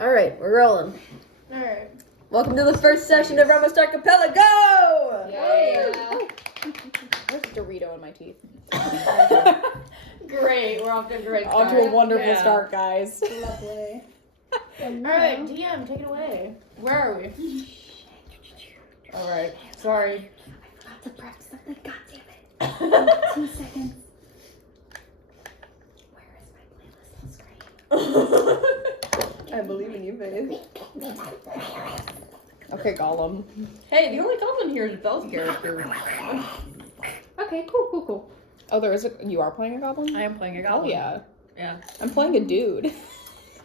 Alright, we're rolling. Alright. Welcome to the first session of Rummest Archipelago! Yeah. There's a Dorito in my teeth. Great, we're off to a great start. Off to a wonderful start, guys. Lovely. Alright, DM, take it away. Where are we? Alright, sorry. I forgot to prep something, god damn it. 2 seconds. Where is my playlist on screen? I believe in you, babe. Okay, Gollum. Hey, the only goblin here is Belle's character. Okay, cool. Oh, you are playing a goblin? I am playing a Oh, goblin. yeah. Yeah. I'm playing a dude.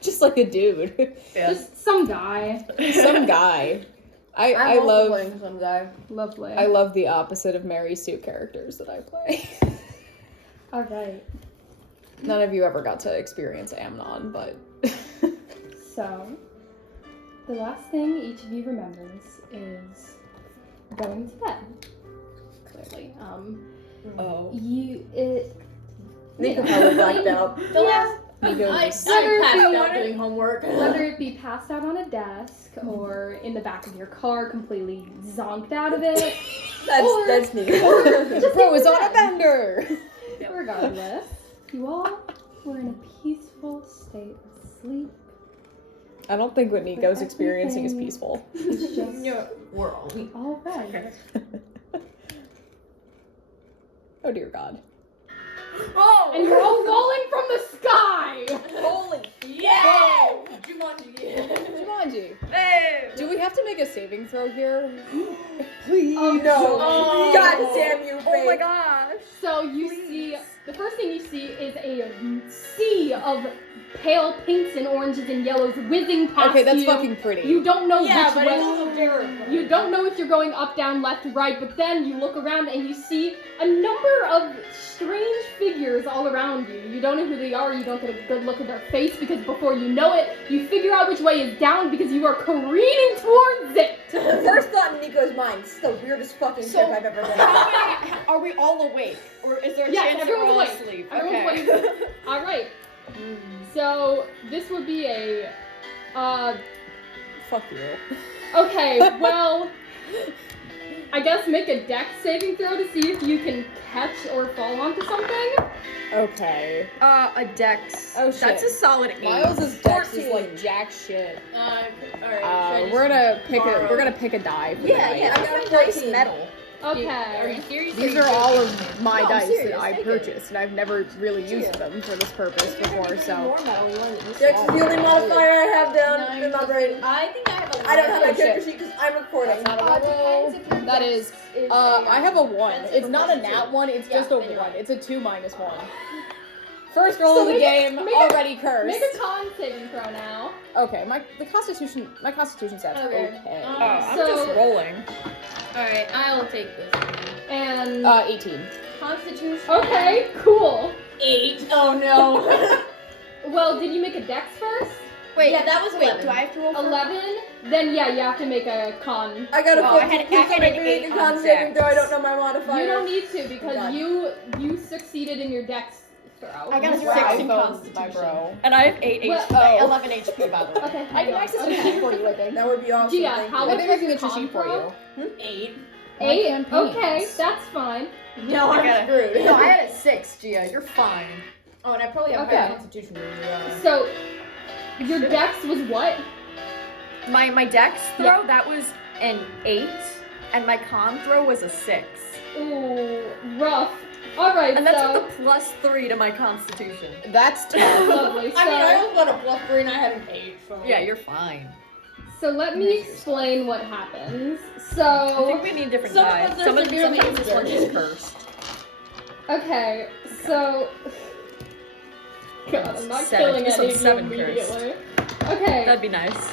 Just like a dude. Yeah. Just some guy. Some guy. I I'm also love playing some guy. Lovely. I love the opposite of Mary Sue characters that I play. Alright, None of you ever got to experience Amnon, but so the last thing each of you remembers is going to bed. Clearly. Oh. Nico probably blacked out. I Nico passed just- out doing homework. Whether it be passed out on a desk or in the back of your car, completely zonked out of it. That's Or Nico. just Bro is in on a bed. bender. Regardless, you all were in a peaceful state of sleep. I don't think what Nico's experiencing is peaceful. It's just We're all all right. Oh dear God. Oh! And you're all falling from the sky! Holy Yeah! Jumanji. Jumanji. Hey! Do we have to make a saving throw here? please. Oh, No. Oh. God damn you, babe. Oh my gosh. So you see, the first thing you see is a sea of pale pinks and oranges and yellows whizzing past Okay, that's you. fucking pretty. You don't know Yeah, which but way. it's also terrifying. You don't know if you're going up, down, left, right, but then you look around and you see a number of strange figures all around you. You don't know who they are, you don't get a good look at their face because before you know it, you figure out which way is down because you are careening towards it. First thought in Nico's mind, this is the weirdest fucking trip I've ever been on. How many, are we all awake? Or is there a Yes, chance that we're all everyone's asleep? Everyone's Okay. awake. Alright. So, this would be a, Fuck you. okay, well, I guess make a dex saving throw to see if you can catch or fall onto something. Okay. A dex. Oh, shit. That's a solid 8. Miles' dex is 14. like jack shit. Alright. We're gonna pick a die for the night. Yeah, I got a nice 14. metal. Okay. Are you serious? These are all of my No, I'm dice serious, that I take it. purchased, and I've never really used them for this purpose before, so. More metal. You want to use Dex is the only modifier I have down in my brain. I think I have a I don't have my Oh, shit. character sheet because I'm recording. That's not a roll. That is, I have a 1. It's not a nat 1, it's just a 1. It's a 2 minus 1. First roll of the game, already cursed. Make a con saving throw now. Okay, my constitution stats are Okay. okay. I'm So- just rolling. Alright, I'll take this. And 18. Constitution. okay, cool. 8. Oh no. Well, did you make a dex first? Wait, Yeah, that was 11. do I have to roll for 11? Then yeah, you have to make a con. I got a Oh, I 14. had Please don't an make me 8 make a on con saving Dex. throw. I don't know my modifier. You don't need to because God. you succeeded in your dex throw. I got a Wow, 6 in my Constitution. bro. And I have 8 Well, HP. oh. 11 HP, by the way. Okay. I can access your sheet for you, I think. That would be awesome. Gia, thank how you. I think I can get your Con sheet for throw? you. 8. 8? campaigns. Okay, that's fine. No, I'm I'm screwed. No, I had a 6, Gia. You're fine. Oh, and I probably have Okay. higher constitution than you. So, your dex was what? My dex throw, Yeah. that was an 8. And my con throw was a 6. Ooh, rough. Alright, And that's so... with a +3 to my Constitution. That's tough. Lovely. So, I mean, I only got a +3 and I had an 8, so. Yeah, you're fine. so let me explain what happens. I So, think we need different Some of dice. us are Sometimes severely this one is injured. cursed. okay, so... God, I'm not Seven. killing This any one's of you 7 cursed. immediately. Okay. That'd be nice.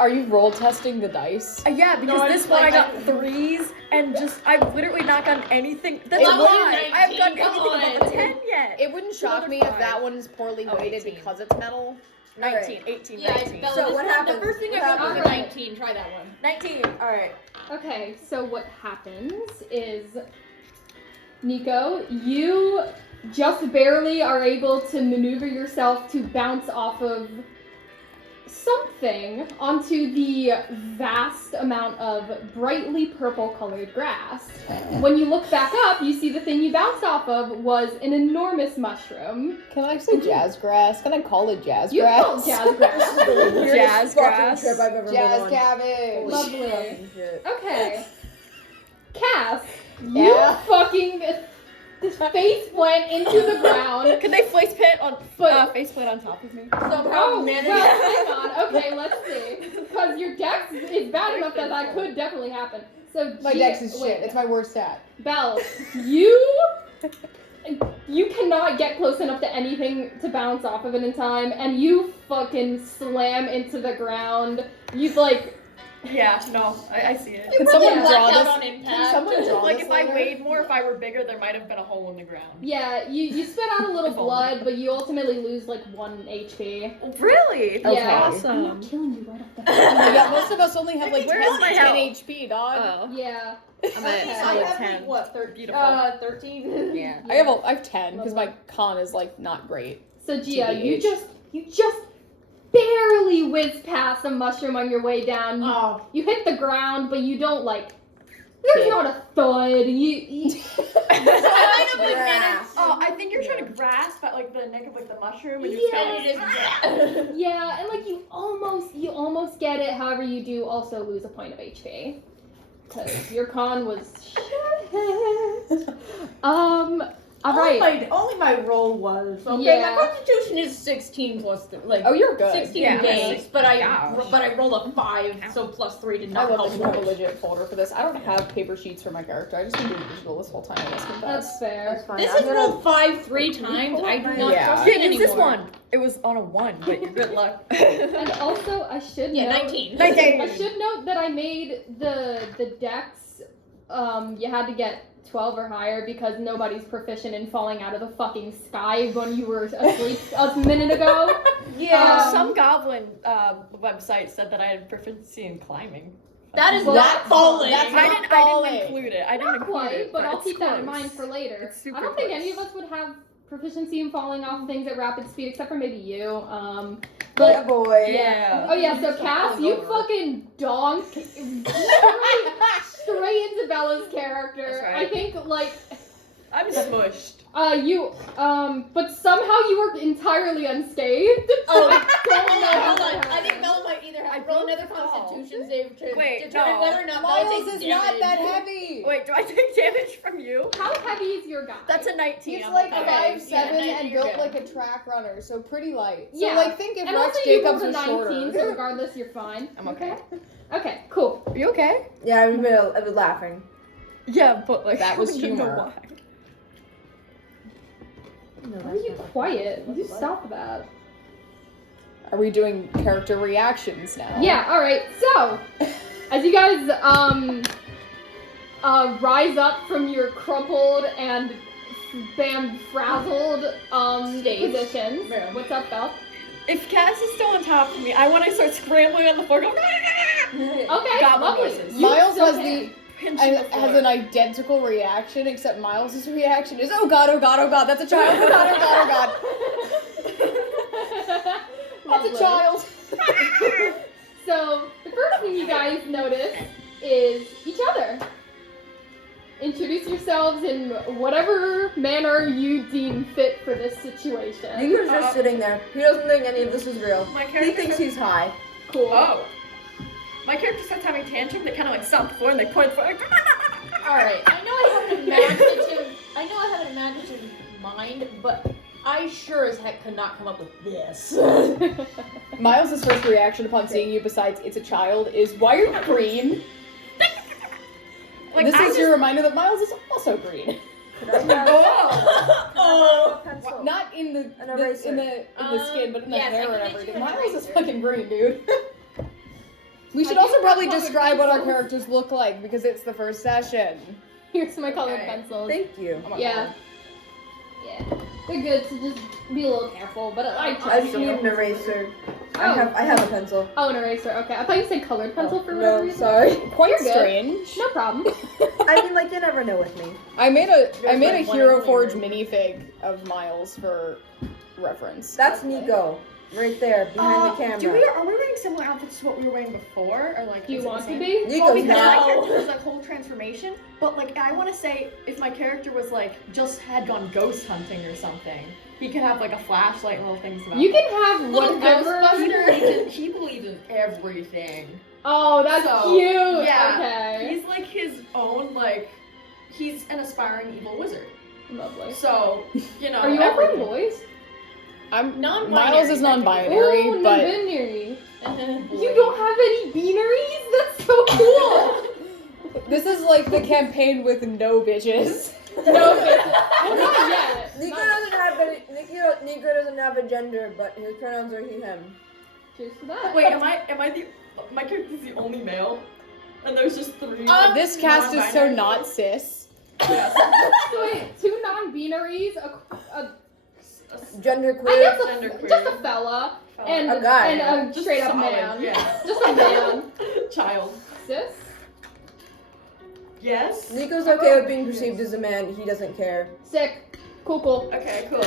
Are you roll testing the dice? Yeah, because No, I'm this just one like- I got 3s and just I've literally not gotten anything. That's It a wouldn't- lie. I haven't gotten 19, anything come above a on. 10 yet. It wouldn't shock Another me if five. that one's poorly Oh, weighted 18. because it's metal. 19, 18, Yeah, 19. Bella, So this what one, happened? The first thing What I got was a happened? 19. Try that one. 19. Alright. Okay, so what happens is, Nico, you just barely are able to maneuver yourself to bounce off of something onto the vast amount of brightly purple colored grass. When you look back up, you see the thing you bounced off of was an enormous mushroom. Can I say jazz grass? Can I call it jazz You grass? called jazz grass. Jazz grass. Trip I've ever been Jazz on. cabbage. Lovely. Fucking shit. Okay. Cass, Yeah. you fucking face plant into the ground. Could they faceplant on faceplant on top of me? Oh, well, hang on. Okay, let's see. Because your dex is bad enough that could definitely happen. So My dex is shit. It's my worst stat. Belle, you cannot get close enough to anything to bounce off of it in time, and you fucking slam into the ground. You like. Yeah, no, I see it. Can someone Yeah. draw Out this? on impact. Can someone draw Like this if I later? weighed more, if I were bigger, there might have been a hole in the ground. Yeah, you spit out a little If only. blood, but you ultimately lose like 1 HP. Really? Okay. Yeah. Awesome. I'm not killing you right off the Yeah, most of us only have like Where 10, is my 10 health? HP, dog. Oh. Yeah. I'm Okay. at I level have 10. like, what, Beautiful. 13? Yeah. I have 10 because my con is like not great. So Gia, TBH. you just barely whiz past a mushroom on your way down. Oh. You hit the ground, but you don't like. There's Hit. not a thud. You Grass. Oh, I think you're trying to grasp at like the neck of like the mushroom and Yeah. just yeah, and like you almost get it. However, you do also lose a point of HP because your con was shit. All right. Only my roll was. Okay, Yeah. my constitution is 16 plus, like, Oh, you're good. 16 Yeah. base, but I Gosh. rolled a 5, so plus 3 did I not love help that you have a much. legit folder for this. I don't have paper sheets for my character. I just been doing digital this whole time. I must confess. That's fair. That's fine. This I'm has gonna- rolled 5 3 times. I do not Yeah. trust it Yeah, use anymore. this one. It was on a 1, but you're good luck. And also, I should Yeah, note, 19. I should note that I made the dex. You had to get 12 or higher because nobody's proficient in falling out of the fucking sky when you were asleep a minute ago. Yeah. Some goblin website said that I had proficiency in climbing. That is Well, not falling. that's I not didn't falling. include it. I didn't Not include quite, it. but I'll it's keep that in close. mind for later. It's super I don't think close. any of us would have proficiency in falling off things at rapid speed, except for maybe you. Yeah, boy. Yeah. Oh yeah, so Cass, you fucking donk straight into Bella's character. That's right. I think like I'm smushed. but somehow you were entirely unscathed. Oh, I don't know how hold that on. I think happened. Bella might either have roll another Constitution save to Wait, determine no. whether or not Bella Miles takes is not damage. that heavy. Wait, do I take damage from you? How heavy is your guy? That's a 19. He's I'm like okay. 5'7" Yeah, and you're built good. like a track runner, so pretty light. So Yeah. like think if And Rex also you Jacobs rolled a was 19, so shorter. regardless, you're fine. I'm okay. Okay, cool. Are you okay? Yeah, I've been laughing. Yeah, but like That was I don't know humor. why. Why are you quiet? You stop that. Are we doing character reactions now? Yeah, alright, so as you guys rise up from your crumpled and frazzled positions. Yeah. What's up, Belle? If Cass is still on top of me, I want to start scrambling on the floor. Go, Okay, Goblin lovely. voices. You Miles still has can. pinching the has floor. an identical reaction, except Miles' reaction is, oh god, oh god, oh god, that's a child, oh god, oh god, oh god. That's a child. So, the first thing you guys notice is each other. Introduce yourselves in whatever manner you deem fit for this situation. Nico's just sitting there. He doesn't think any of this is real. My He character thinks starts- he's high. Cool. Oh. My character starts having tantrum. They kind of like stop the floor and they point for. Alright, I know I have an imaginative mind, but I sure as heck could not come up with this. Miles' first reaction upon seeing you, besides it's a child, is, why are you green? Like, This I is just- your reminder that Miles is also green. Could I have Oh. a pencil? Not in the, An eraser. in the skin, but in the yes, I hair can and get you everything. an Miles is eraser. fucking green, dude. We should I also do probably have colored describe what our pencils. characters look like because it's the first session. Here's my colored Okay. pencils. Thank you. Oh my Yeah. God. Yeah. They're good, so just be a little careful, but I I trust just you. need an eraser. Oh. I have a pencil. Oh, an eraser. Okay. I thought you said colored pencil for no, whatever reason. sorry. Quite You're good. strange. No problem. I mean, like, you never know with me. I made a There's like one Hero only Forge room. minifig of Miles for reference. That's Nico. right there behind the camera. Are we wearing similar outfits to what we were wearing before, or like? Do you is it want the to same? be? Well, Nico's because not. my character was like whole transformation, but like I want to say if my character was like just had gone ghost hunting or something, he could have like a flashlight and little things about. You him. can have whatever. He believes in everything. Oh, that's So, cute. yeah. Okay. He's like his own like. He's an aspiring evil wizard. Lovely. So you know. Are you all everything. boys? I'm Non-binary, Miles is non-binary, Ooh, but non-binary. You don't have any beaneries? That's so cool. this is like the campaign with no bitches. No, well, not yet. Nico Not- doesn't have any. Nico doesn't have a gender, but his pronouns are he/him. Cheers to that. Wait, am I the? My character's the only male, and there's just 3. This cast is so non-binary not people? cis. Yes. So wait, 2 non-binaries, Gender I queer. guess Genderqueer. just a fella, and A guy. and a Just straight up solid, man. Yeah. Just a man. Child. Sis? Yes. Nico's okay with being perceived as a man. He doesn't care. Sick. Cool. Okay, cool.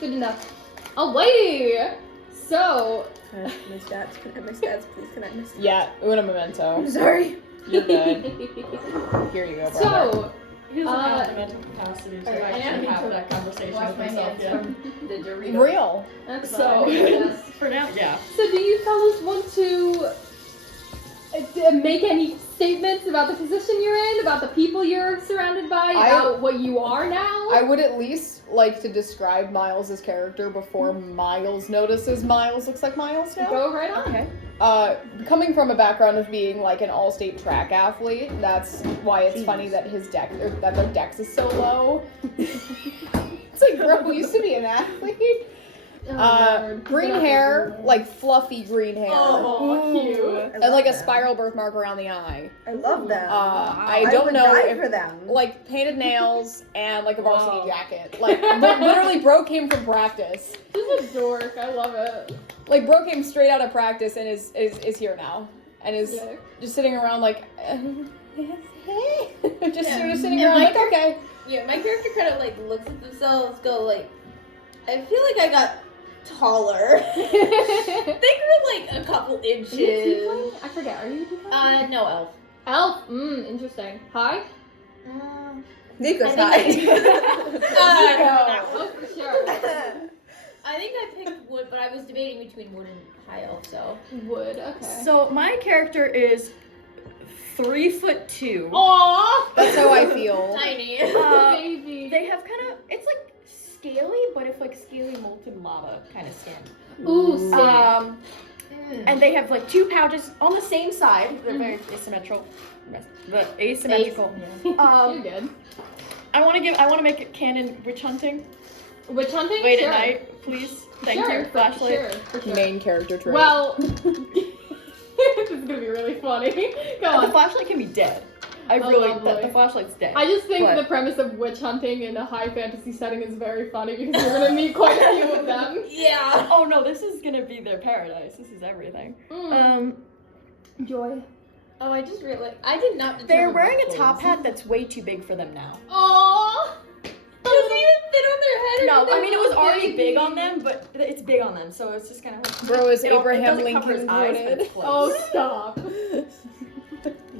Good enough. Alrighty. So, Can I have my stats? Can I have my stats, please? Can I have my stats? Yeah, una memento. I'm sorry. You're good. Here you go, brother. so, He doesn't have the mental capacity to Alright, I actually need have to that conversation Wash with my himself hands yet. from the Dorito. Real. that's So, fine. for now, yeah. So do you fellas want to make any statements about the position you're in, about the people you're surrounded by, about what you are now? I would at least like to describe Miles' character before Miles notices Miles looks like Miles now. Go right on. Okay. Coming from a background of being like an all-state track athlete, that's why it's Jeez. funny that his dex or that their dex is so low. It's like, bro, we used to be an athlete. Oh, Lord. Green hair, like fluffy green hair. Oh, cute. And like a spiral birthmark around the eye. I love them. I don't would know die if for them. like painted nails and like a varsity Wow. jacket. Like literally bro came from practice. This is a dork. I love it. Like bro came straight out of practice and is here now. And is Yeah. just sitting around like just Yeah. sort of sitting And around my like okay. Yeah, my character kind of like looks at themselves, go like, I feel like I got taller. They grew like a couple Are you a inches. tiefling? I forget. Are you a tiefling? No elf. Elf. Interesting. Hi. Nico's I think high. Oh, for sure. I think I picked wood, but I was debating between wood and high elf, so. Wood. Okay. So my character is 3'2". Aww. That's how I feel. Tiny. Baby. They have kind of, it's like scaly, but it's like scaly molten lava kind of skin. Ooh, sick. And they have like 2 pouches on the same side. They're very asymmetrical. But asymmetrical. You're good. I want to make it canon witch hunting. Witch hunting? Late Sure. at night, please. Thank Sure, you. Flashlight. For sure. Main character trait. Well, this is gonna be really funny. Go The on. flashlight can be dead. I Oh, really, lovely. the flashlight's dead. I just think But- the premise of witch hunting in a high fantasy setting is very funny because you're gonna meet quite a few of them. Yeah. Oh no, this is gonna be their paradise. This is everything. Joy. Oh, I just realized I did not. They're determine wearing what a top clothes. hat that's way too big for them now. Aww. Doesn't even fit on their head. No, or I mean it was their already baby. big on them, but it's big on them, so it's just kind of. Bro is It don't- it Abraham doesn't cover his Lincoln eyes, but coded. it's close. Oh, stop.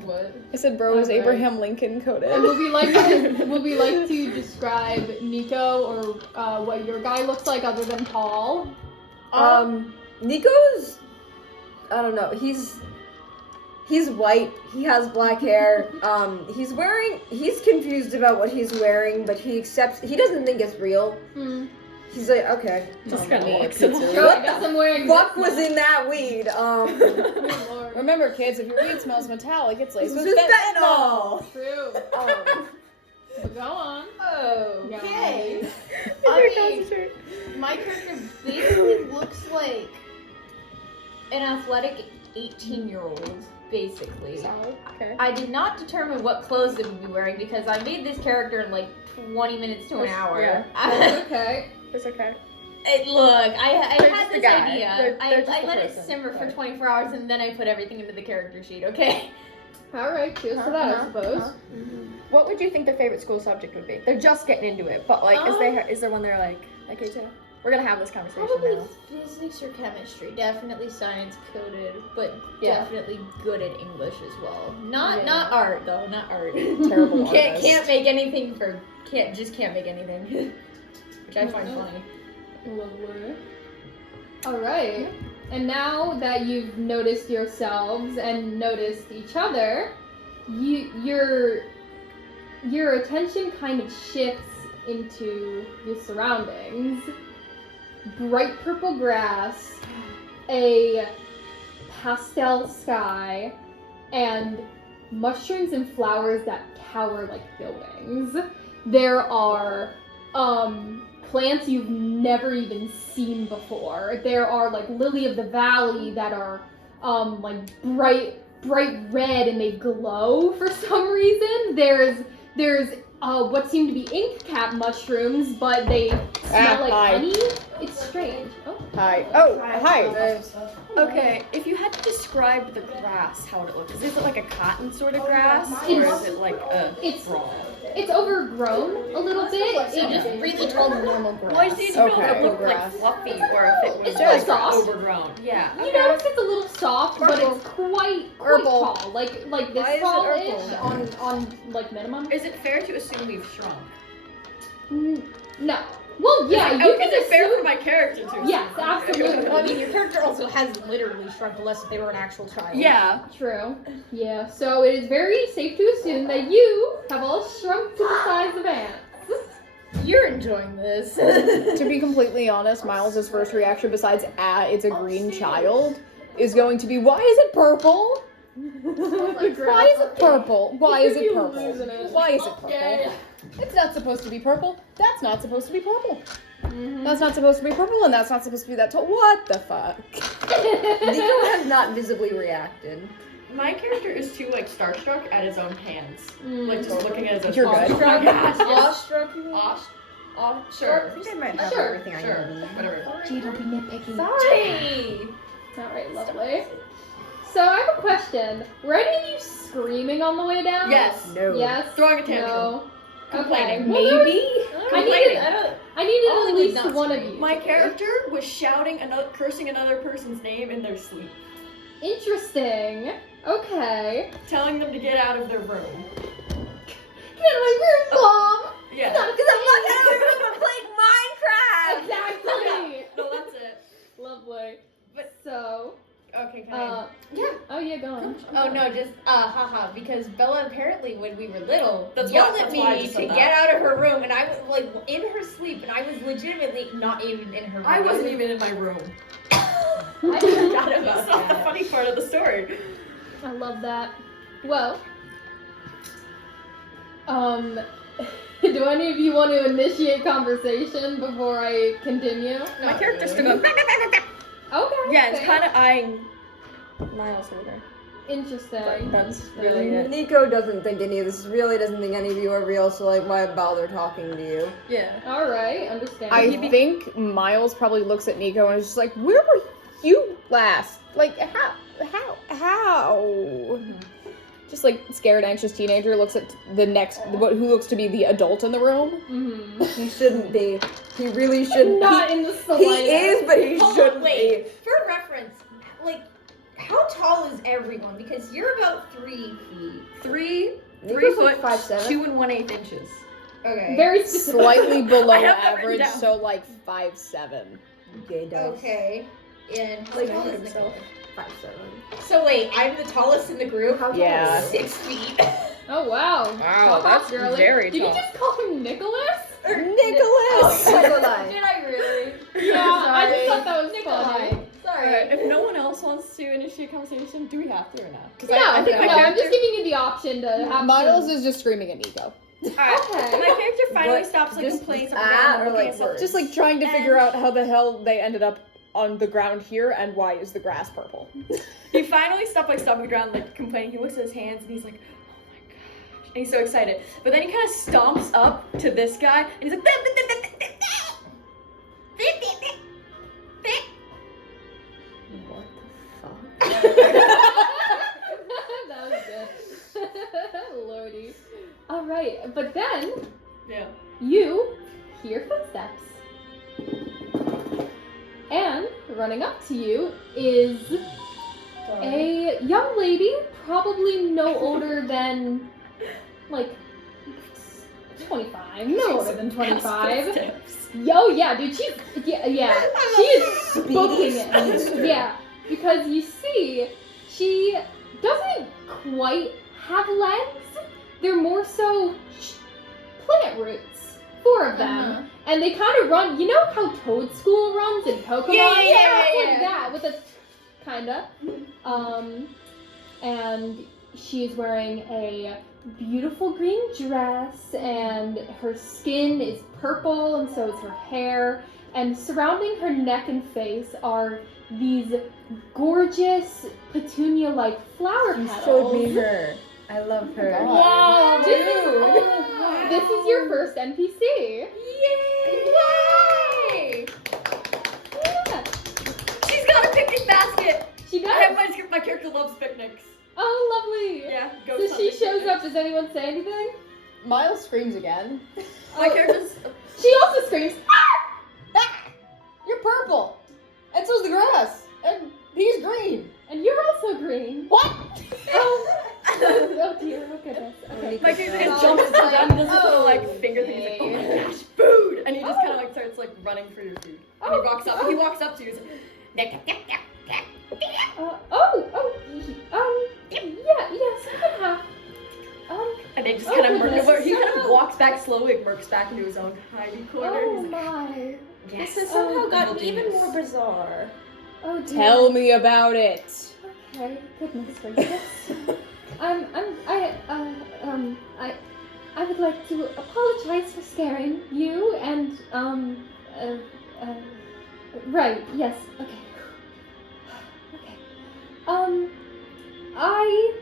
What? I said bro is Okay. Abraham Lincoln coded. And would we like to describe Nico or what your guy looks like other than tall? Nico's, I don't know, he's white, he has black hair, he's confused about what he's wearing, but he doesn't think it's real. He's like, okay. Just kind of Me, looks it's at Sure, What I guess the I'm wearing Fuck this was now. in that weed? Good Lord. Remember, kids, if your weed smells metallic, it's laced with Just fentanyl. fentanyl. True. Oh. But go on. Okay. Concentrate. My character basically looks like an athletic 18-year-old, basically. Okay. I did not determine what clothes they would be wearing because I made this character in like 20 minutes to an hour. Yeah. That's okay. It's okay. Look, I They're had just this a guy. idea. They're I just a let it person. simmer for Right. 24 hours and then I put everything into the character sheet, okay? Alright, cheers to that, I suppose. What would you think their favorite school subject would be? They're just getting into it, but like, is there one they're like, okay, too? We're gonna have this conversation Probably now. physics or chemistry. Definitely science coded, but Yeah. definitely good at English as well. Not Yeah. not art though. Not art. Terrible can't artist. can't make anything for can't make anything, which I find Mhm. funny. Lovely. All right. And now that you've noticed yourselves and noticed each other, your attention kind of shifts into your surroundings. Bright purple grass, a pastel sky, and mushrooms and flowers that tower like buildings. There are plants you've never even seen before. There are like lily of the valley that are like bright red and they glow for some reason. There's what seem to be ink cap mushrooms, but they smell like hi. honey. It's strange. Oh. Hi. Oh, hi. Okay, if you had to describe the grass, how would it look? Is it like a cotton sort of grass, or It's- is it like a It's brown? it's overgrown a little bit. Just really tall normal grass. Well, I just need to know if Okay. it looked like fluffy or if it was It's like soft. overgrown. Yeah. You notice it's a little soft, but it's quite Purple. tall. Like Why this is it tall-ish purple? on like minimum. Is it fair to assume we've shrunk? No. Well, yeah, you Is can it fair for assume. my character to assume? Yes, absolutely. Well, I mean, your character also has literally shrunk less if they were an actual child. Yeah. True. Yeah. So it is very safe to assume that you have all shrunk to the size of ants. You're enjoying this. To be completely honest, Miles' first reaction, besides it's a green child, is going to be, why is it purple? Why is it purple? Why is it purple? Why is it purple? It's not supposed to be purple. That's not supposed to be purple. That's not supposed to be purple, and that's not supposed to be that tall. What the fuck? Nico has not visibly reacted. My character is too like starstruck at his own hands. Like just looking at his own. You're good. Awestruck? Yes, yes. Awestruck? Sure. I think I might have Sure, everything I Sure. need. Whatever. Gee, don't be nitpicky. Sorry. Alright, lovely. So I have a question. Were any of you screaming on the way down? Yes. No. Yes. Throwing a tantrum. No. Okay. Complaining. Well, there was- Maybe? I needed Ollie at was least not one of screaming. you. My character was shouting cursing another person's name in their sleep, Interesting. Okay. telling them to get out of their room. Get out of my room, Mom! Yeah. Because I'm not gonna playing Minecraft! Exactly. No, that's it. Lovely. But- So, Okay, can I? Yeah. oh yeah, go on. Oh no, just haha, because Bella apparently when we were little That's yelled why- at that's why I me just to said that. get out of her room, and I was like in her sleep, and I was legitimately not even in her room. I wasn't even in my room. I forgot That's about not the that. funny part of the story. I love that. Well, do any of you want to initiate conversation before I continue? My Not character's really. still going. Okay. Yeah, it's okay. kind of eyeing Miles over. Interesting. That's really it. Nico doesn't think any of this is real. He doesn't think any of you are real, so like, why bother talking to you? Yeah. All right, understand. I think Miles probably looks at Nico and is just like, where were you last? Like, how? Just like scared, anxious teenager looks at the next, who looks to be the adult in the room. Mm-hmm. He shouldn't be. He really shouldn't. Not in the He slightest. is, but he Hold on, shouldn't wait. be. For reference, like, how tall is everyone? Because you're about 3 feet. 3 Nico's like foot 5'7". 2 1/8 inches. Okay. Very specific. Slightly below I have that written average, down. so like 5'7". Gay does. Okay. And how Like, tall is himself. Nicole? 5'7". So wait, I'm the tallest in the group. How tall Yeah. is he? 6 feet. Oh wow. Wow, Tall, that's girly. very Did tall. you just call him Nicholas? Nicholas! Nikolai. Did I really? Yeah, I just Sorry. thought that was Nikolai. funny. Sorry. Alright, if no one else wants to initiate conversation, do we have to or not? 'Cause No, I think my no, I'm character. just giving you the option to have Miles some- is just screaming at Nico. Alright, Okay. so my character finally What? stops like Just complaining or something like at something. words? Just like trying to figure out how the hell they ended up on the ground here and why is the grass purple. He finally stopped like stomping the ground, like complaining. He looks at his hands and he's like, "Oh my gosh!" And he's so excited. But then he kind of stomps up to this guy and he's like, What the fuck? That was good. Lordy. Alright, but then "Yeah." you hear footsteps. running up to you is a young lady, probably no older than, like, 25. No older than 25. Yo, yeah, dude, she is booking it. Yeah, because you see, she doesn't quite have legs. They're more so plant roots. 4 of them. And they kind of run, you know how Toad School runs in Pokemon? Like that, with a kinda. And she's wearing a beautiful green dress, and her skin is purple, and so is her hair. And surrounding her neck and face are these gorgeous petunia-like flower petals. You showed me her. I love her. Wow, this is your first NPC. Yay! Yeah. She's got a picnic basket. She does. I have my character loves picnics. Oh, lovely. Yeah. So she shows up. Does anyone say anything? Miles screams again. My character's. She also screams. Ah! You're purple! And so's the grass! And he's green! And you're also green. What? Oh dear. Oh goodness. Okay. My character jumps to them, does this little like finger thing. He's like, oh my gosh, food! And he just kind of like starts like running for your food. And he walks up. He walks up to you. He's like, Yeah, yes, I can have. and they just Oh, kind of goodness. he kind of walks back slowly, and works back into his own hidey corner. Oh He's like, my. yes. This has somehow gotten Double even genius. more bizarre. Oh dear. Tell me about it! Okay, goodness gracious. I would like to apologize for scaring you and, right, yes, okay. Okay. I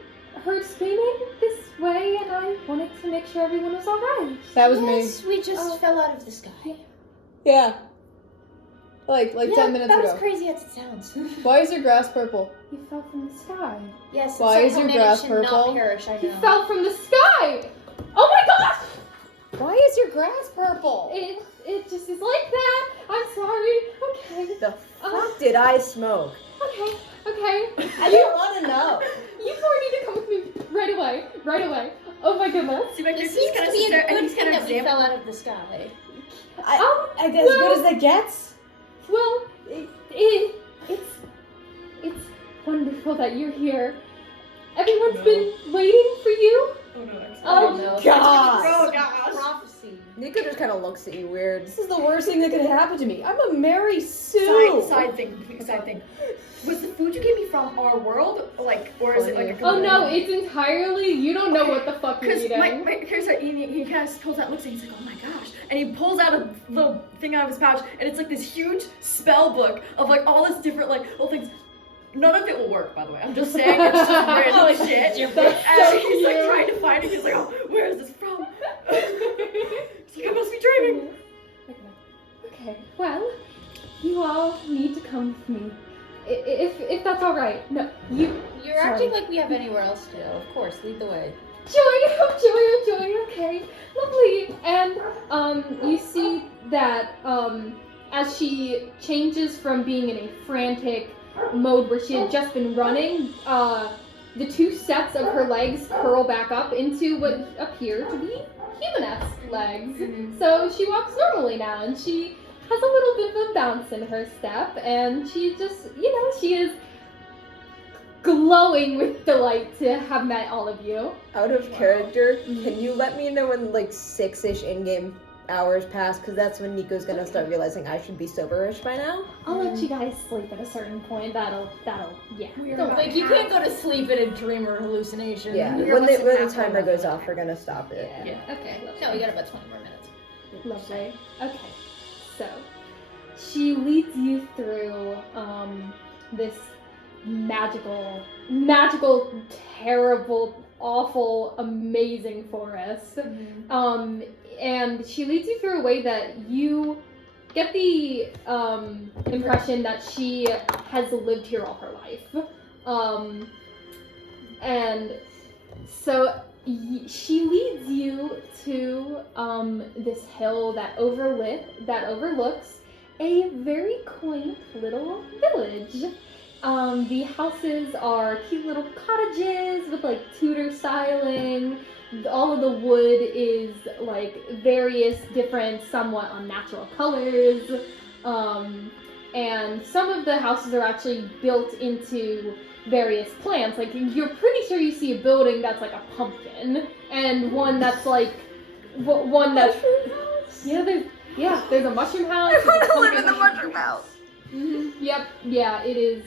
heard screaming this way and I wanted to make sure everyone was alright. That was Yes, we just Oh. fell out of the sky. Yeah. Like 10 minutes that ago. was crazy as it sounds. Why is your grass purple? You fell from the sky. Yes, Why is somehow your grass managed to purple? Not perish, I know. You fell from the sky! Oh my gosh! Why is your grass purple? It just is like that. I'm sorry. Okay. The fuck did I smoke? Okay. Okay. I don't want to know. You four need to come with me right away. Right away. Oh my goodness. See, my It character seems just kind to of be sits a there, and good he's thing kind that of we examining. fell out of the sky. As good as it gets. Well, it's wonderful that you're here. Everyone's been waiting for you. Oh no, actually. Oh, no. God. Oh gosh. Prophecy. Nico just kind of looks at you weird. This is the worst thing that could happen to me. I'm a Mary Sue! Side thing. Was the food you gave me from our world, like, or is it like a Oh no, it's entirely. You don't know what the fuck you're Because eating. my character started eating, he kind of pulls out, looks at it, he's like, oh my gosh. And he pulls out a little thing out of his pouch, and it's like this huge spell book of like all this different like little things. None of it will work, by the way. I'm just saying, it's just random shit. That's And so he's like cute. trying to find it, he's like, oh, where is this from? He's like, I must be dreaming. Okay. Well, you all need to come with me. If that's all right. No, You're Sorry. acting like we have anywhere else to go. Of course, lead the way. Joy, okay, lovely. And you see that as she changes from being in a frantic mode where she had just been running, the 2 sets of her legs curl back up into what appear to be human-esque legs. So she walks normally now, and she has a little bit of a bounce in her step, and she just, she is glowing with delight to have met all of you. Out of character, can you let me know when like 6-ish in-game hours pass? Because that's when Nico's gonna start realizing I should be soberish by now. I'll let you guys sleep at a certain point. That'll, yeah. Don't think you can't go to sleep in a dream or hallucination. Yeah, You're when less the than timer halfway goes there. off, we're gonna stop it. Yeah. Okay. No, we got about 20 more minutes. Lovely. Okay, so she leads you through this magical, terrible, awful, amazing forest. And she leads you through a way that you get the impression that she has lived here all her life. And so she leads you to this hill that overlooks a very quaint little village. The houses are cute little cottages with like Tudor styling. All of the wood is like various different, somewhat unnatural colors. And some of the houses are actually built into various plants. Like you're pretty sure you see a building that's like a pumpkin, and one that's like one that's there's a mushroom house. I want to live in the mushroom house. Mm-hmm. Yep. Yeah. It is.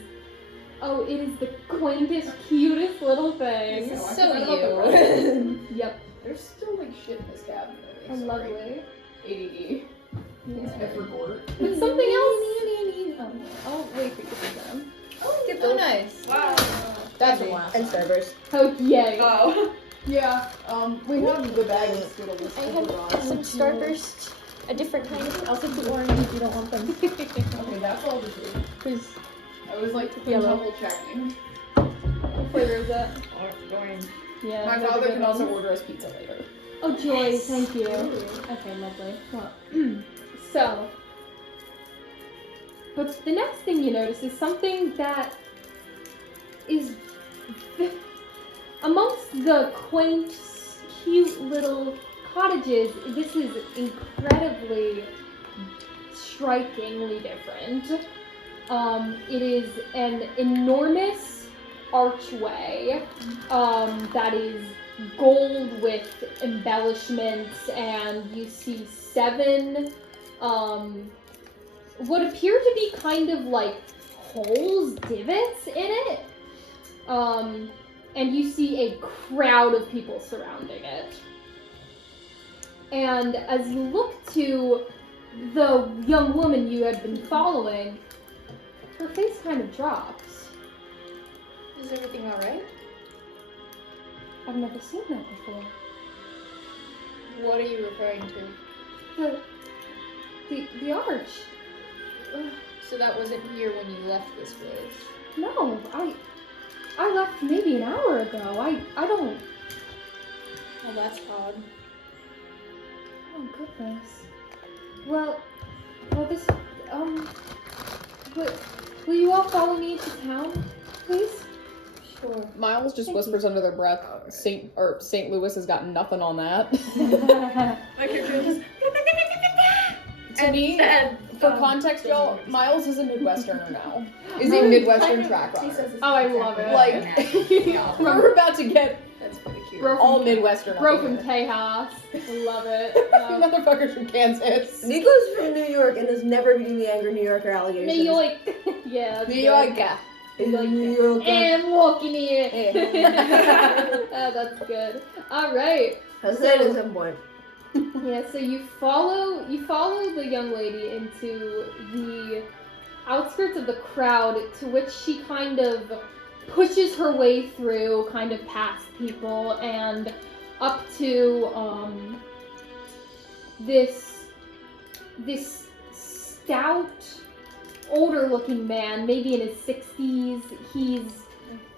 Oh, it is the quaintest, cutest little thing. So you. Yep. There's still like shit in this cabinet. Oh, lovely. ADD. Yeah. I forgot. But something else. Oh, wait, we could do them. Oh, nice. Wow. That's a a lot. And Starburst. Oh, yay. Oh. Yeah. We have the bag of Skittles. I have some Starburst. A different kind. I'll take the orange if you don't want them. Okay, that's all the two. Please. I was like Yellow. double checking. What flavor is that? Yeah. My those are father good can also ones. order us pizza later. Oh, joy, thank you. Okay, lovely. Well, so, but the next thing you notice is something that is amongst the quaint, cute little cottages. This is incredibly, strikingly different. It is an enormous archway that is gold with embellishments, and you see 7 what appear to be kind of like holes, divots in it. And you see a crowd of people surrounding it. And as you look to the young woman you had been following, her face kind of drops. Is everything alright? I've never seen that before. What are you referring to? The arch. So that wasn't here when you left this place. No, I left maybe an hour ago. I don't. Well, that's odd. Oh goodness. Well, this will you all follow me to town, please? Sure. Miles just Thank whispers under their breath, St. Louis has got nothing on that. My character just. To me, And, for context, y'all, Miles is a Midwesterner now. Is a Midwestern track runner. Oh, I love it. Like, we're about to get That's pretty cute. Bro all from, Midwestern. bro up from here. Tejas. Love it. Motherfuckers from Kansas. Nico's from New York and is never meeting the angry New Yorker allegations. New York. Yeah. New York. New York. And walking here. Oh, that's good. All right. I said at some point. Yeah, so you follow the young lady into the outskirts of the crowd, to which she kind of pushes her way through, kind of past people, and up to this stout, older-looking man, maybe in his 60s. He's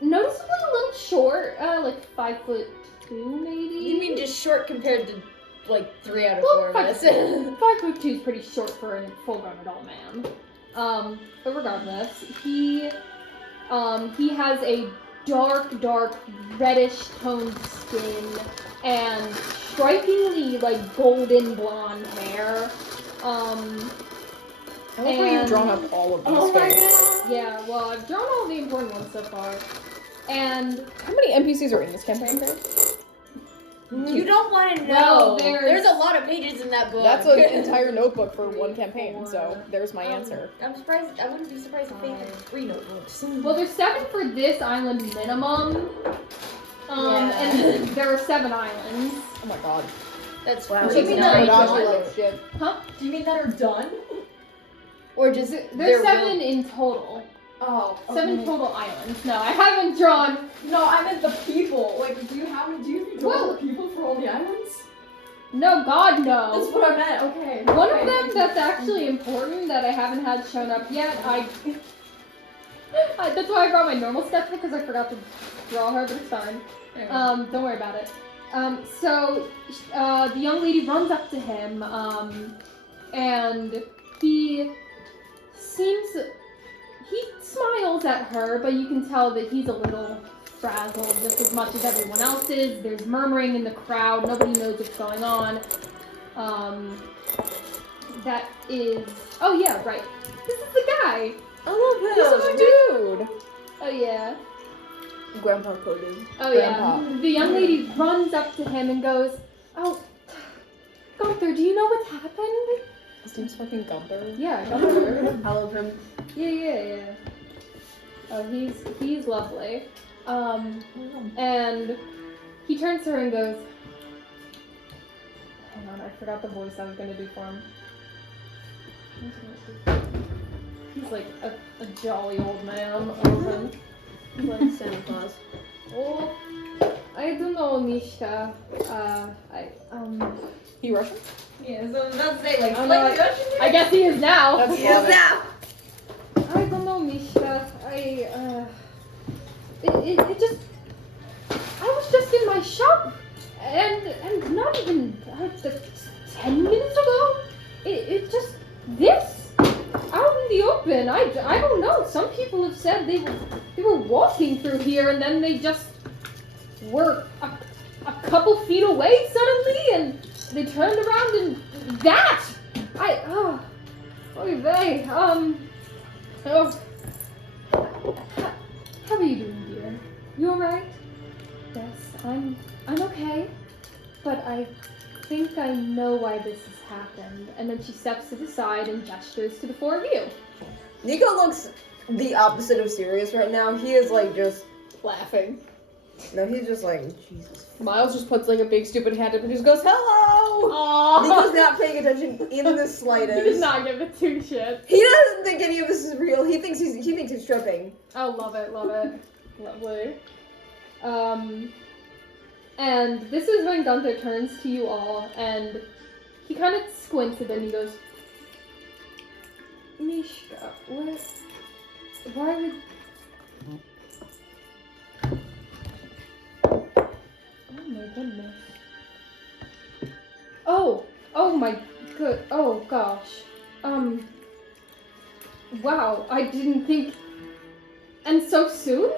noticeably a little short, like 5'2", maybe. You mean just short compared to like 3 out of Well, 4 of us? 5'2" is pretty short for a full-grown adult man. But regardless, he has a dark, reddish toned skin and strikingly like golden blonde hair. I love how you've drawn up all of these Oh my things. god! Yeah, well, I've drawn all the important ones so far. And How many NPCs are in this campaign, Grace? You don't want to know. Well, there's a lot of pages in that book. That's an entire notebook for one campaign, so there's my answer. I'm surprised. I wouldn't be surprised if they had 3 notebooks. well, there's 7 for this island minimum. Yeah. And there are 7 islands. Oh my god. That's Wow. I'm pretty taking mean that that out are like shit. Huh? Do you mean that are done? Or just There's 7 in total. Oh. 7 total islands. No, I haven't drawn. No, I meant the people. Like, do you draw Well- the people for all the islands? No, God, no. That's what I meant. Okay. One okay, of them thank you. that's actually important that I haven't had shown up yet. That's why I brought my normal sketchbook, because I forgot to draw her, but it's fine. Don't worry about it. So the young lady runs up to him, and he seems. He smiles at her, but you can tell that he's a little frazzled just as much as everyone else is. There's murmuring in the crowd. Nobody knows what's going on. That is. Oh, yeah, right. This is the guy. I love him. This is a dude. Oh, yeah. Grandpa Cody. Oh, Grandpa. yeah. The young lady runs up to him and goes, "Oh, Gunther, do you know what's happened?" His name's fucking Gunther. Yeah, Gunther. I love him. Yeah. Oh, he's lovely. And he turns to her and goes, hang on, I forgot the voice I was gonna do for him. He's like a jolly old man. He's like, Santa Claus. "Oh, I don't know, Mishka. He Russian? Yeah, so I was about to say, like, Oh, no, I guess he is now. That's He is now. I don't know, Mishka. It just. I was just in my shop, and not even 10 minutes ago. It just this out in the open. I don't know. Some people have said they were walking through here, and then they just were a couple feet away suddenly, and they turned around and that. How are you doing, dear? You alright? Yes, I'm okay. But I think I know why this has happened. And then she steps to the side and gestures to the four of you. Nico looks the opposite of serious right now. He is like just Laughing. no, he's just like Jesus. Miles just puts like a big stupid hand up and just goes, "Hello!" Aww. Nico's not paying attention in the He slightest. does not give a two shits. He doesn't think any of this is real. He thinks he's tripping. Oh, love it. Lovely. And this is when Gunther turns to you all, and he kind of squints and then he goes, "Mishka, why would... Oh my goodness. Oh my good, oh gosh. Wow, I didn't think... And so soon?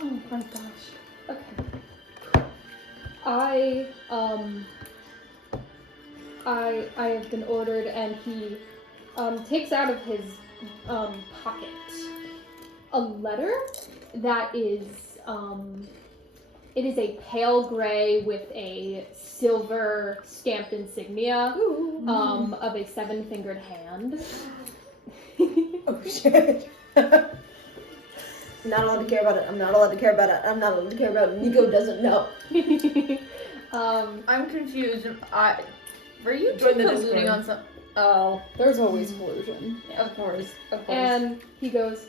Oh my gosh. Okay. I have been ordered, and he takes out of his pocket a letter that is it is a pale gray with a silver stamped insignia of a 7-fingered hand. Oh shit. I'm not allowed to care about it. I'm not allowed to care about it. I'm not allowed to care about it. Nico doesn't know. I'm confused. Were you Join the colluding Discord. on some? Oh, There's always collusion. of course. And he goes,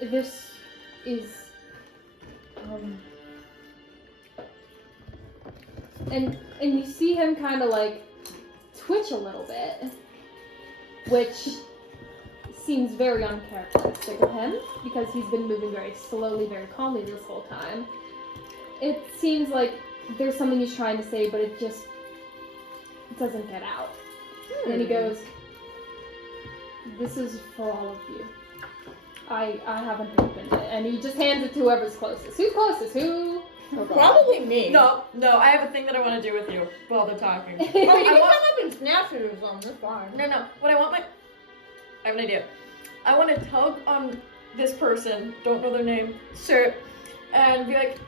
this is, and you see him kind of like twitch a little bit, which seems very uncharacteristic of him because he's been moving very slowly, very calmly this whole time. It seems like there's something he's trying to say, but it doesn't get out. And he goes, "This is for all of you. I haven't opened it." And he just hands it to whoever's closest. Who's closest? Who? Oh, God. Probably me. No, I have a thing that I want to do with you while they're talking. Oh, you can I want- come up and snatch it or something. That's fine. No, what I want I have an idea. I want to tug on this person, don't know their name, shirt, and be like,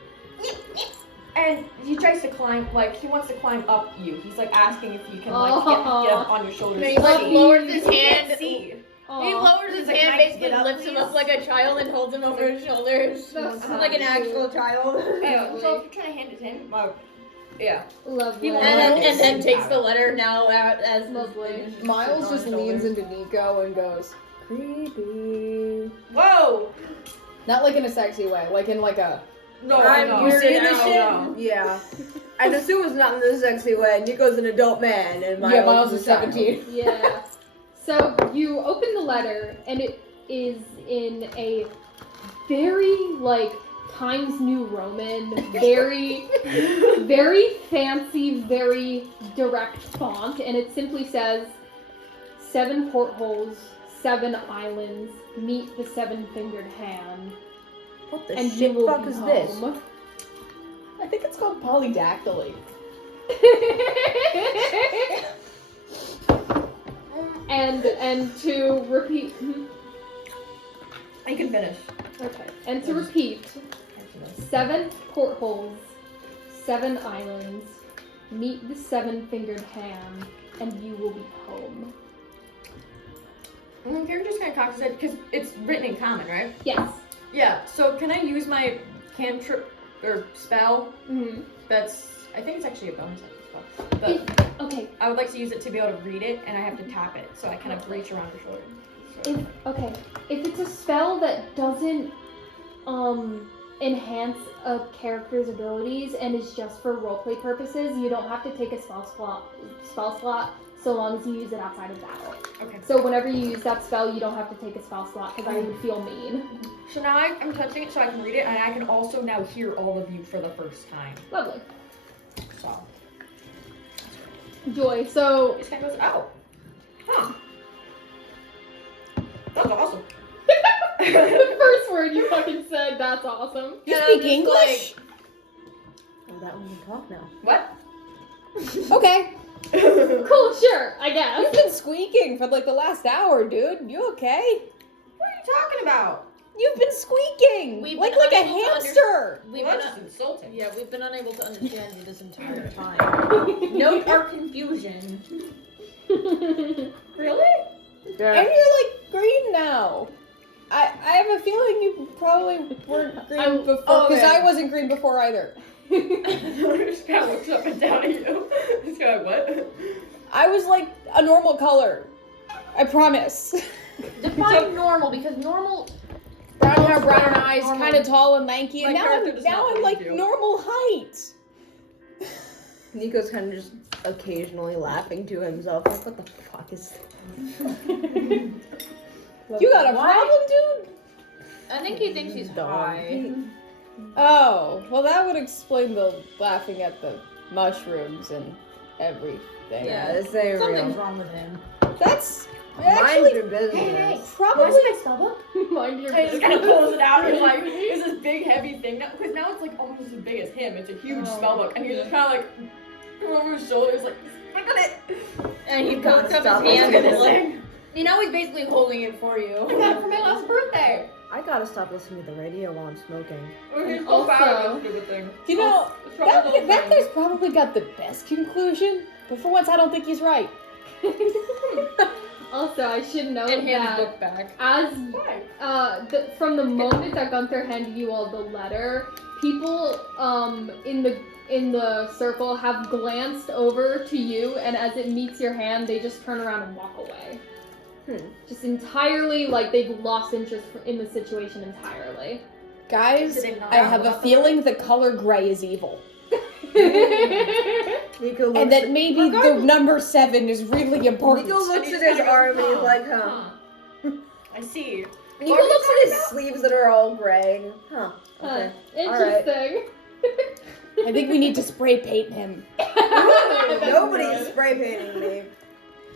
"Nip, nip." And he tries to climb, like, he wants to climb up you. He's like asking if he can, like, get up on your shoulders. And he like See. lowers his You can't hand. see. He Aw. lowers his He's like, hand, "Can I basically get up, lifts him up please?" like a child and holds him over his shoulders. That's Like an actual child. Yeah, so if you're trying to hand it to him, yeah. Lovely. And then takes the letter now as Lovely. Miles just leans into Nico and goes, Creepy. Whoa! not like in a sexy way, like in like a, No, I'm no. used to No, this shit. no. Yeah. And assume it's not in this sexy way. Nico's an adult man, and Miles is is a child. 17. Yeah. So you open the letter, and it is in a very, like, Times New Roman, very, very fancy, very direct font, and it simply says, 7 portholes, 7 islands, meet the 7-fingered hand, What the and you shit will fuck be is this? home. I think it's called polydactyly. and to repeat. I can finish. Okay. And to repeat, 7 portholes, 7 islands, meet the 7-fingered hand, and you will be home. You're just gonna cock it because it's written in common, right? Yes. Yeah. So can I use my cantrip or spell? Mm-hmm. I think it's actually a bonus spell. But Okay. I would like to use it to be able to read it, and I have to tap it, so I kind of reach around her shoulder. So. If it's a spell that doesn't enhance a character's abilities and is just for roleplay purposes, you don't have to take a spell slot so long as you use it outside of battle. Okay. So whenever you use that spell, you don't have to take a spell slot because I would feel mean. So now I'm touching it so I can read it, and I can also now hear all of you for the first time. Lovely. So Joy. So this guy goes, oh, huh. That's awesome. the first word you fucking said, that's awesome. You Yeah, speak just English? Oh, that one can talk now. What? Okay. Cool, sure, I guess. You've been squeaking for like the last hour, dude. You okay? What are you talking about? You've been squeaking We've like been a unable to hamster. We've Well, been that's just insulting. yeah, we've been unable to understand you this entire time. Note our confusion. Really? And you're like green now. I have a feeling you probably weren't green before, because I wasn't green before either. This guy looks up and down at you. This guy, what? I was like a normal color. I promise. Define normal, because normal. Brown hair, brown eyes, kind of tall and lanky, and My now character does not I'm like believe you. normal height. Nico's kind of just occasionally laughing to himself, like, what the fuck is You got a problem, dude? I think he thinks he's high. Oh, well, that would explain the laughing at the mushrooms and everything. Yeah, this ain't Something's real. wrong with him. That's Mind actually your business. probably. my spellbook? Mind your And he just business. kind of pulls it out and like, it's this big heavy thing now, because now it's like almost as big as him. It's a huge spellbook, and he's just kind of like over his shoulders, like, look at it. And he Gotta pulls up stop his hand listening and to is like, you know, he's basically holding it for you. I got it for my last birthday. I gotta stop listening to the radio while I'm smoking. He's also- so proud of this stupid thing. You know, It's probably the little that thing. guy's probably got the best conclusion, but for once, I don't think he's right. Also, I should note And hand his that book back. as Why? from the moment that Gunther handed you all the letter, people in the circle have glanced over to you, and as it meets your hand, they just turn around and walk away. Just entirely, like, they've lost interest in the situation entirely. Guys, Did they not I have a about the feeling the color gray is evil. Nico looks And that at, maybe the number 7 is really important. Nico looks at his arm and he's like, huh. I see. Nico looks at his sleeves that are all gray. Huh. Okay. Interesting. I think we need to spray paint him. Nobody's spray painting me.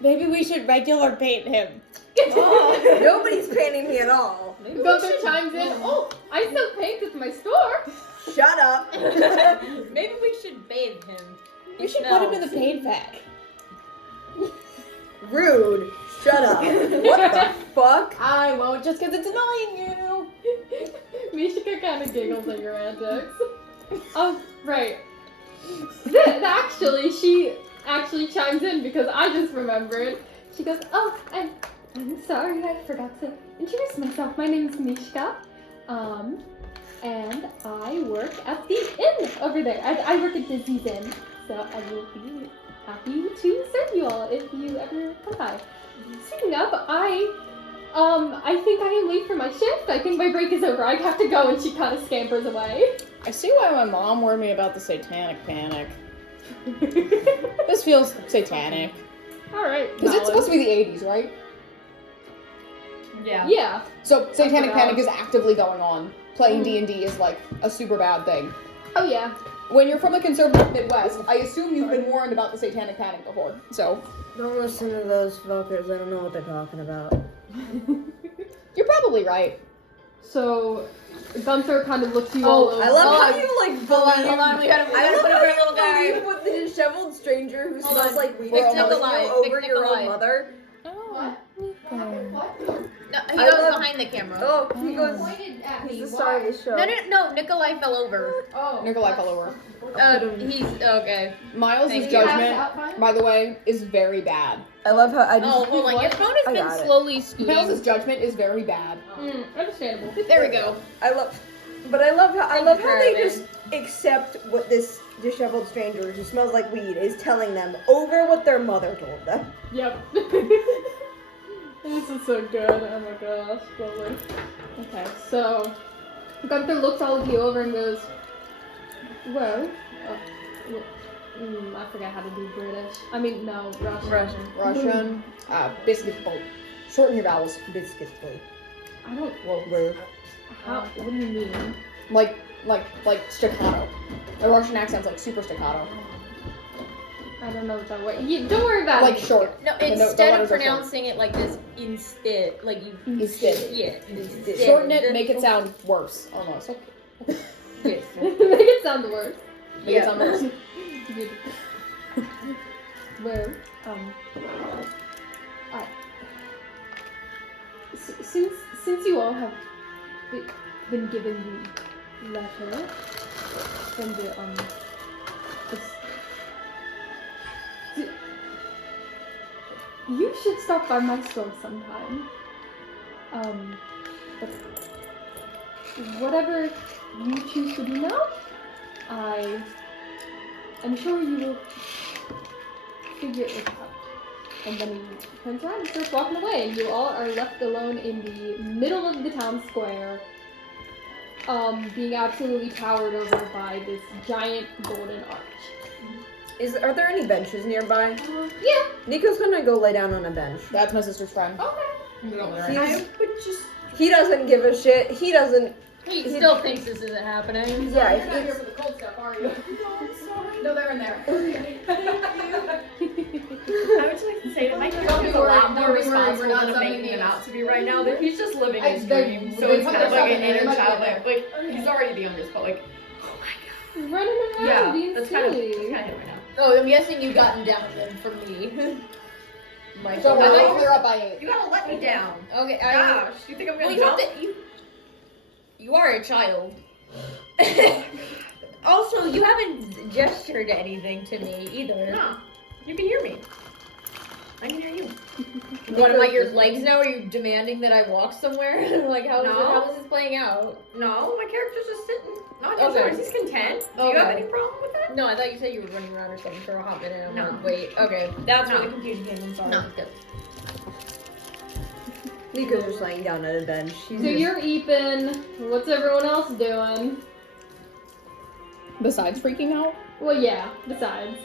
Maybe we should regular paint him. Nobody's painting me at all. Gunther chimes in, oh, I sell paint at my store. Shut up. Maybe we should bathe him. We should put him in the paint vac. Rude. Shut up. What the fuck? I won't just because it's annoying you. Mishika kind of giggles at your antics. Oh, right. She actually chimes in because I just remembered. She goes, oh, I'm sorry, I forgot to introduce myself. My name is Mishka, and I work at the inn over there. I work at Disney's Inn, so I will be happy to serve you all if you ever come by. Speaking of, I think I am late for my shift. I think my break is over. I have to go, and she kind of scampers away. I see why my mom warned me about the satanic panic. This feels satanic. All right. Because it's supposed to be the 80s, right? Yeah. Yeah. So Satanic forgot. Panic is actively going on. Playing D&D is like a super bad thing. Oh yeah. When you're from the conservative Midwest, I assume you've been warned about the Satanic Panic before. So Don't listen to those fuckers. I don't know what they're talking about. you're probably right. So Gunther kind of looks you all over. I love how you like believe. Hold on, we gotta I love put how up our you little guy. believe with the disheveled stranger who Hold smells on. like weed Fix tells Nikolai, you fix over your Nikolai. own mother. Oh. No, he I goes love- behind the camera. Oh, he goes. Pointed at me. He's the star of the show. No, Nikolai fell over. Oh. Nikolai fell over. He's okay. Miles' Thank you. judgment, by the way, is very bad. I love how I just. Oh, hold on. Your phone I has got been it. slowly scooting. Miles' judgment is very bad. Understandable. There we go. I love how they just accept what this disheveled stranger who smells like weed is telling them over what their mother told them. Yep. This is so good. Oh my gosh. Totally. Okay, so Gunther looks all of you over and goes, well, I forgot how to do British. I mean, no, Russian. Russian, biscuit bowl. Shorten your vowels. Biscuits, boy. I don't. Well, How? What do you mean? Like staccato. A Russian accent's like super staccato. I don't know what that word. Don't worry about Like it. short. No, The instead letters of are short. pronouncing it like this, instead, like you. Instead. Yeah. Instead. Shorten it, make it sound worse, almost. Yes. Make it sound worse. Make it sound worse. Well, since you all have been given the letter and the you should stop by my store sometime. But whatever you choose to do now, I am sure you will figure it out. And then he turns around and starts walking away, and you all are left alone in the middle of the town square, being absolutely towered over by this giant golden arch. Are there any benches nearby? Yeah. Nico's gonna go lay down on a bench. That's my sister's friend. He's- He doesn't give a shit. He doesn't. He still thinks this isn't happening. Yeah, You're not here for the cold stuff, are you? No, they're in there. I would just like to say that my Don't character be is a lot worried, more don't be worried, we're responsible not than summoning making him these. out to be right now. That he's just living his They dream. So it's put kind of their like stuff an in there, inner it might be child. in there. Like he's already the youngest, but like Running around, yeah, being that's kind of silly. him right now. Oh, I'm guessing you've gotten down then from me. My So fault. we'll clear up by 8. You gotta let me down. Okay, Gosh, you think I'm well, gonna you have jump? to, you are a child. Also, you haven't gestured anything to me either. No, you can hear me. I can hear you. What, am I your legs now? Are you demanding that I walk somewhere? Like, how is No. how is this playing out? No, my character's just sitting. Not Okay. okay. He's content. Do you have Okay. any problem with that? No, I thought you said you were running around or something for a hot minute. I'm No. like, wait, okay. That's where No. the confusion came from. Sorry. No. Good. Nico's just laying down at a bench. He's So just- you're Eepin. What's everyone else doing? Besides freaking out, Well, yeah, besides.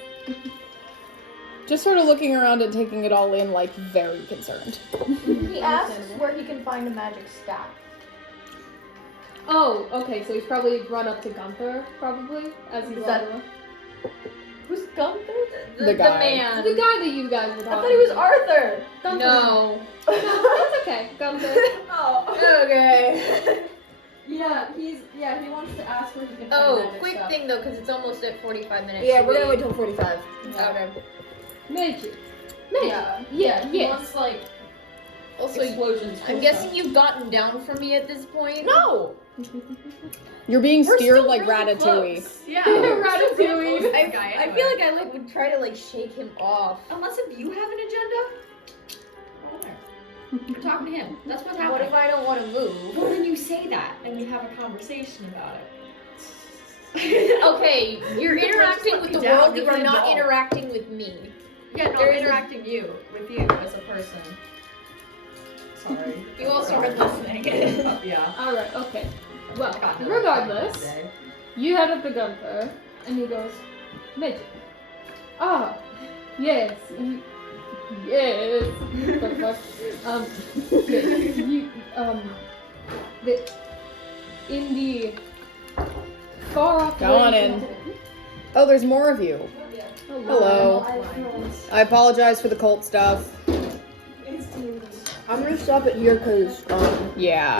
just sort of looking around and taking it all in, like, very concerned. He asks where he can find a magic staff. Oh, okay, so he's probably run up to Gunther, probably, as he's Is that- walking. Who's Gunther? The guy. man. The guy that you guys were talking I thought he was to. Arthur. Gunther. No. That's okay, Gunther. Okay. He wants to ask where he can Oh, quick thing though, because it's almost at 45 minutes. Yeah, Should we're gonna we- wait till 45. Okay. Magic. Yeah. Yeah, He yes. wants like Also, explosions. I'm guessing you've gotten down from me at this point. No. You're being We're steered still like really Ratatouille. close. Yeah. Ratatouille. I feel like I would try to shake him off. Unless if you have an agenda. We're talking to him. That's what's What happening. if I don't want to move? Well, then you say that, and we have a conversation about it. Okay, you're Just interacting let with me the down, world, you're you're an not adult. interacting with me. Yeah, no, There I'm is a- interacting with you as a person. Sorry. You all started listening. Yeah. Alright, okay. Well, God, no, regardless, today. you head up to Gunther, and he goes, Magic. Ah, yes, Yes. What the fuck? In the far off. Go on in. Oh, there's more of you. Hello. I apologize for the cult stuff. I'm gonna stop it here because Yeah.